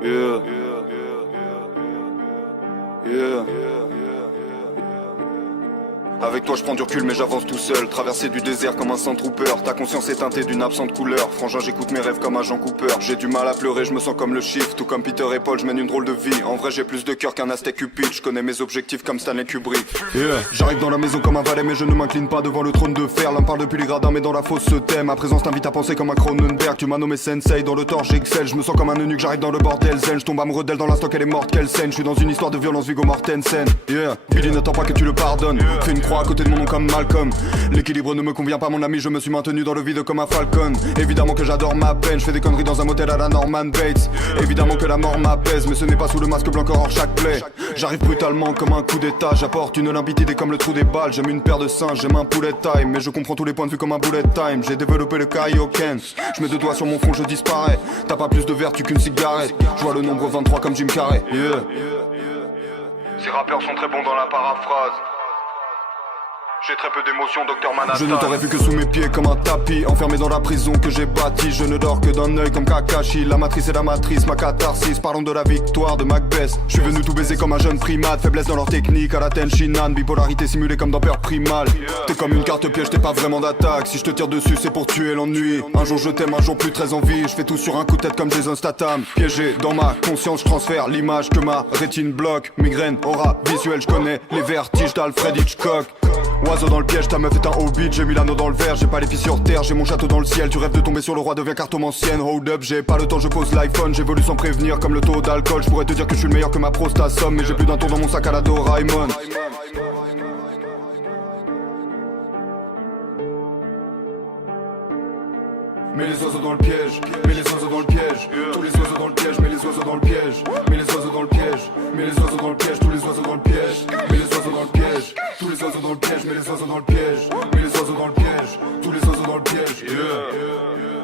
Yeah. Yeah. Avec toi je prends du recul mais j'avance tout seul. Traverser du désert comme un Sandtrooper. Ta conscience est teintée d'une absente couleur. Frangin j'écoute mes rêves comme un Jean Cooper. J'ai du mal à pleurer, je me sens comme le chiffre. Tout comme Peter et Paul, je mène une drôle de vie. En vrai j'ai plus de cœur qu'un Aztec Cupid. Je connais mes objectifs comme Stanley Kubrick. Yeah. J'arrive dans la maison comme un valet mais je ne m'incline pas devant le trône de fer. L'un parle depuis les gradins mais dans la fosse se tait. Ma présence t'invite à penser comme un Cronenberg. Tu m'as nommé Sensei, dans le tort j'excelle. Je me sens comme un eunuque, j'arrive dans le bordel zen. Je tombe amoureux d'elle dans l'instant qu'elle est morte, quelle scène. Je suis dans une histoire de violence Viggo Mortensen. Yeah. Billy n'attend pas que tu le pardonnes. Fais une croix à côté de mon nom comme Malcolm. L'équilibre ne me convient pas mon ami, je me suis maintenu dans le vide comme un falcon. Évidemment que j'adore ma peine, je fais des conneries dans un motel à la Norman Bates. Évidemment que la mort m'apaise, mais ce n'est pas sous le masque blanc hors chaque plaie. J'arrive brutalement comme un coup d'état, j'apporte une limpidité comme le trou des balles. J'aime une paire de seins, j'aime un poulet time, mais je comprends tous les points de vue comme un bullet time. J'ai développé le Kaioken, je mets deux doigts sur mon front, je disparais. T'as pas plus de vertu qu'une cigarette, je vois le nombre 23 comme Jim Carrey. Yeah. Ces rappeurs sont très bons dans la paraphrase. J'ai très peu d'émotions, Docteur Manhattan. Je ne t'aurais vu que sous mes pieds comme un tapis. Enfermé dans la prison que j'ai bâtie. Je ne dors que d'un œil comme Kakashi. La matrice est la matrice, ma catharsis. Parlons de la victoire de Macbeth. Je suis venu tout baiser comme un jeune primate. Faiblesse dans leur technique, à la Tenshinhan. Bipolarité simulée comme dans Peur Primal. T'es comme une carte piège, t'es pas vraiment d'attaque. Si je te tire dessus c'est pour tuer l'ennui. Un jour je t'aime, un jour plus très envie. Je fais tout sur un coup de tête comme Jason Statham. Piégé dans ma conscience, je transfère l'image que ma rétine bloque. Migraine, aura visuelle, je connais les vertiges d'Alfred Hitchcock. Oiseau dans le piège, ta meuf est un hobbit. J'ai mis l'anneau dans le verre, j'ai pas les pieds sur terre. J'ai mon château dans le ciel, tu rêves de tomber sur le roi, deviens cartomancienne. Hold up, j'ai pas le temps, je pose l'iPhone. J'évolue sans prévenir comme le taux d'alcool. Je pourrais te dire que je suis le meilleur que ma prostate somme. Mais j'ai plus d'un tour dans mon sac à la Doraemon. Mets les oiseaux dans le piège, mets les oiseaux dans le piège. Tous les oiseaux dans le piège, mets les oiseaux dans le piège. Mets les oiseaux dans le piège, mets les oiseaux dans le piège. Tous les oiseaux dans le piège, mets les oiseaux dans le piège. Tous les oiseaux dans le piège, mets les oiseaux dans le piège. Mets les oiseaux dans le piège, tous les oiseaux dans le piège. Yeah.